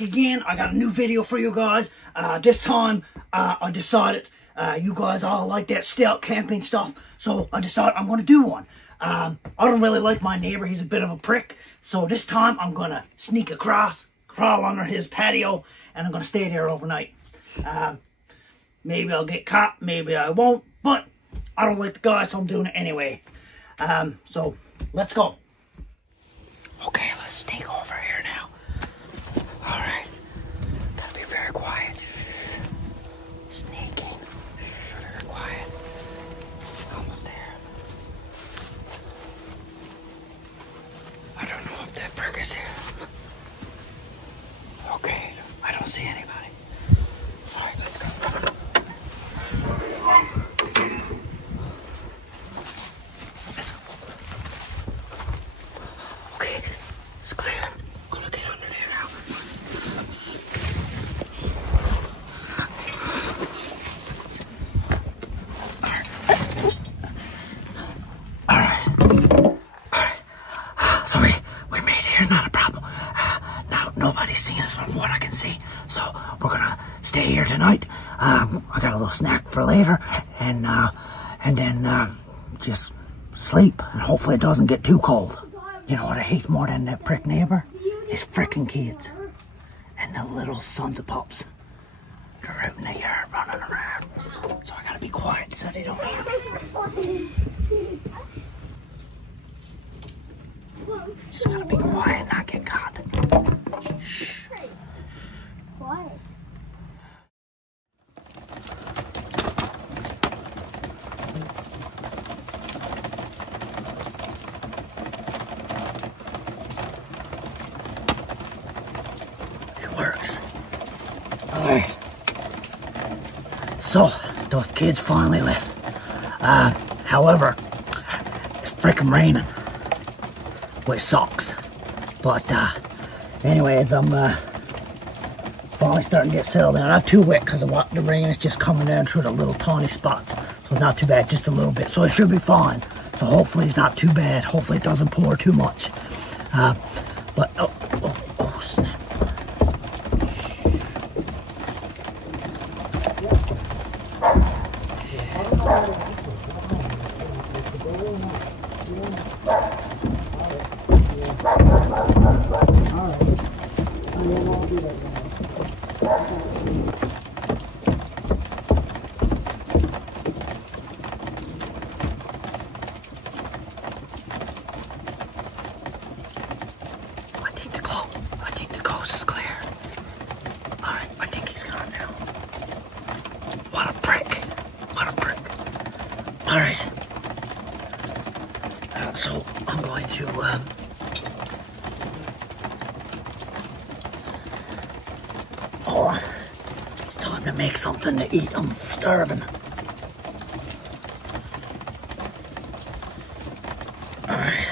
back again. I got a new video for you guys. This time I decided you guys all like that stealth camping stuff, so I decided I'm going to do one. I don't really like my neighbor. He's a bit of a prick. So this time I'm going to sneak across, crawl under his patio, and I'm going to stay there overnight. Maybe I'll get caught, maybe I won't, but I don't like the guy, so I'm doing it anyway. So let's go. Okay, let's sneak over here now. Alright. Gotta be very quiet. Sneaking. Very quiet. Almost there. I don't know if that prick is here. Okay, I don't see anybody. Alright, let's go. Okay, it's clear. I'm gonna get under there now. Alright. So we made it here, not a problem. Now nobody's seen us from what I can see. So we're gonna stay here tonight. I got a little snack for later, and then just sleep, and hopefully it doesn't get too cold. You know what I hate more than that prick neighbor? Is frickin' kids. And the little sons of pups. They're out in the yard running around. So I gotta be quiet so they don't hear me. Just gotta be quiet and not get caught. Shh. Quiet. Works. Alright. So, those kids finally left. However, it's freaking raining. Which sucks. But, anyways, I'm finally starting to get settled in. Not too wet because the rain is just coming down through the little tiny spots. So it's not too bad, just a little bit. So it should be fine. So hopefully it's not too bad. Hopefully it doesn't pour too much. But, oh, snap. I think the coast is clear. Alright, I think he's gone now. What a prick. What a prick. Alright. So I'm going to hold on. It's time to make something to eat. I'm starving. Alright.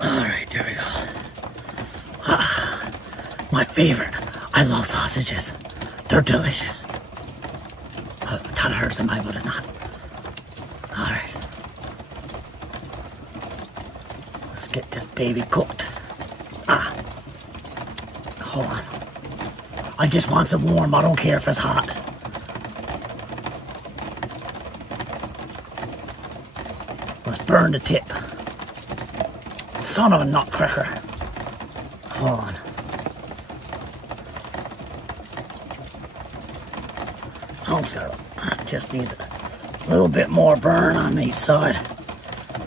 Alright, there we go. My favorite. I love sausages. They're delicious. I thought it hurts somebody, but it's not. Alright. Let's get this baby cooked. Hold on. I just want it warm. I don't care if it's hot. Let's burn the tip. Son of a nutcracker. Hold on. Just needs a little bit more burn on each side,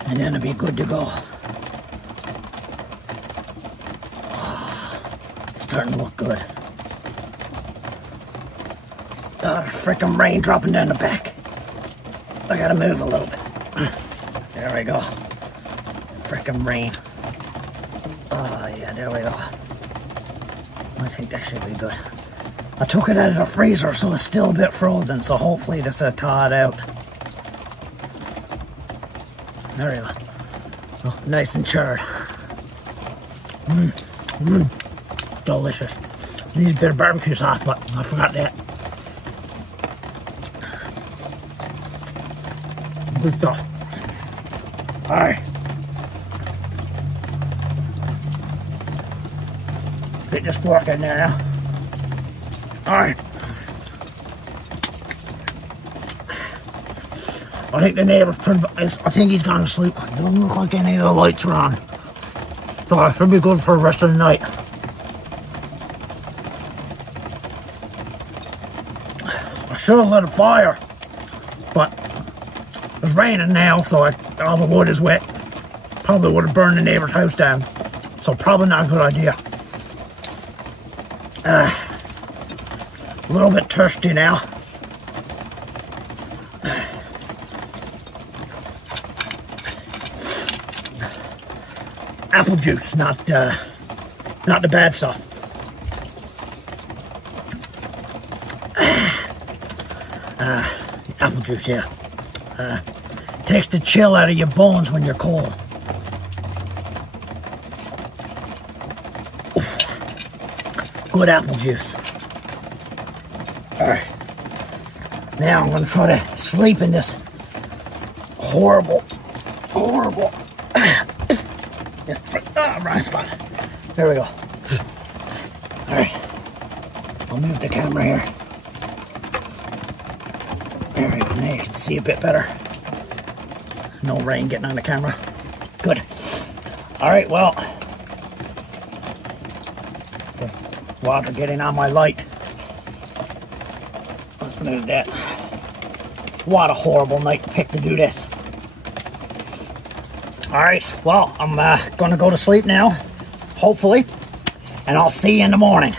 and then it'll be good to go. Starting to look good. Frickin' rain dropping down the back. I gotta move a little bit. There we go. Frickin' rain. Oh yeah, there we go. I think that should be good. I took it out of the freezer, so it's still a bit frozen, so hopefully this will thaw it out. There we go. Oh, nice and charred. Delicious. Needs a bit of barbecue sauce, but I forgot that. Good stuff. Alright, this fork in there now. Alright. I think the neighbor's I think he's gone to sleep. It doesn't look like any of the lights are on. So it should be good for the rest of the night. I should have lit a fire, but it's raining now, so all the wood is wet. Probably would have burned the neighbor's house down. So probably not a good idea. A little bit thirsty now. Apple juice, not the bad stuff. Apple juice, yeah. Takes the chill out of your bones when you're cold. Good apple juice. Alright. Now I'm gonna try to sleep in this horrible right spot. There we go. Alright. I'll move the camera here. There we go. Now you can see a bit better. No rain getting on the camera. Good. Alright, well. The water getting on my light. Let's move that. What a horrible night to pick to do this. Alright, well, I'm gonna go to sleep now, hopefully, and I'll see you in the morning.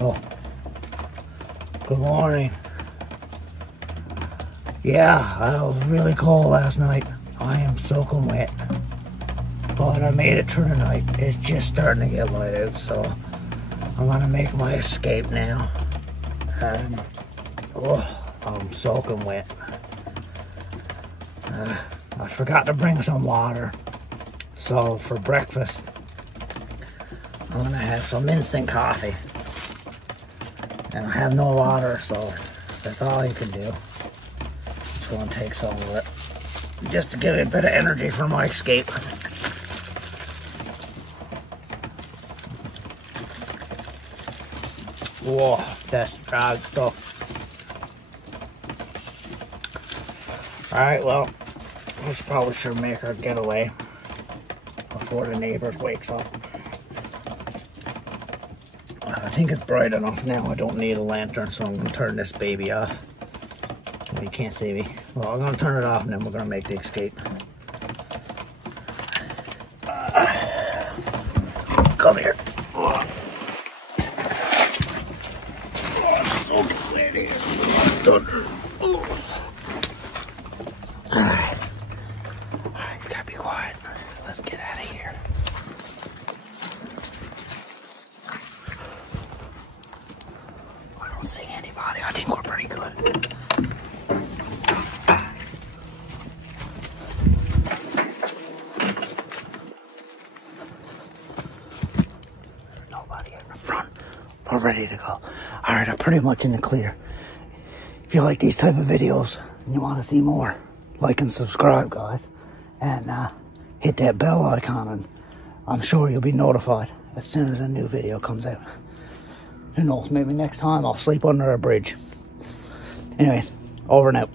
Oh, good morning. Yeah, I was really cold last night. I am soaking wet. But I made it through the night. It's just starting to get light out, so I'm gonna make my escape now. I'm soaking wet. I forgot to bring some water. So for breakfast, I'm gonna have some instant coffee. And I have no water, so that's all you can do. Just gonna take some of it. Just to give it a bit of energy for my escape. Whoa, that's dry stuff. Alright, well, we probably should make our getaway before the neighbors wakes up. I think it's bright enough now. I don't need a lantern, so I'm going to turn this baby off. Oh, you can't see me. Well, I'm going to turn it off and then we're going to make the escape. Come here. Oh, so good here. Thunder. Alright, you gotta be quiet. Let's get out of here. I don't see anybody. I think we're pretty good. There's nobody in the front. We're ready to go. Alright, I'm pretty much in the clear. If you like these type of videos and you want to see more, like and subscribe, guys, and hit that bell icon, and I'm sure you'll be notified as soon as a new video comes out. Who knows, maybe next time I'll sleep under a bridge. Anyways, over and out.